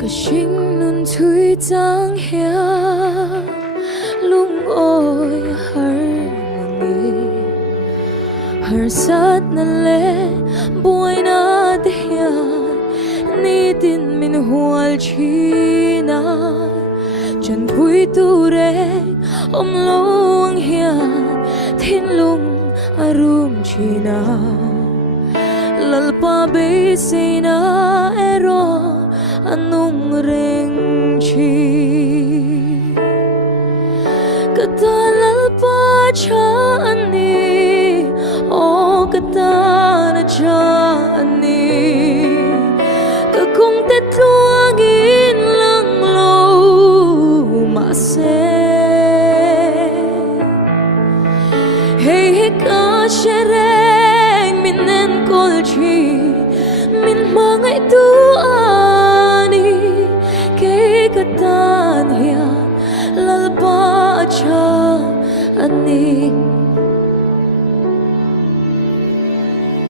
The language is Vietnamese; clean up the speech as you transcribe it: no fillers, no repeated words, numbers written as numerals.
Cả sinh nun thui giang hea lung ôi har sát na le buai na dia ni tin min hual china chân pui tu re om long hian thin lung arum china lalpa be seina ero anung reng chi kata lalpa cha ani o kata na cha ani ka kung te tuangin lang lo ma se hey ka shereng minen kolchi min mangai tu ani ke katan hian lalpa cha ani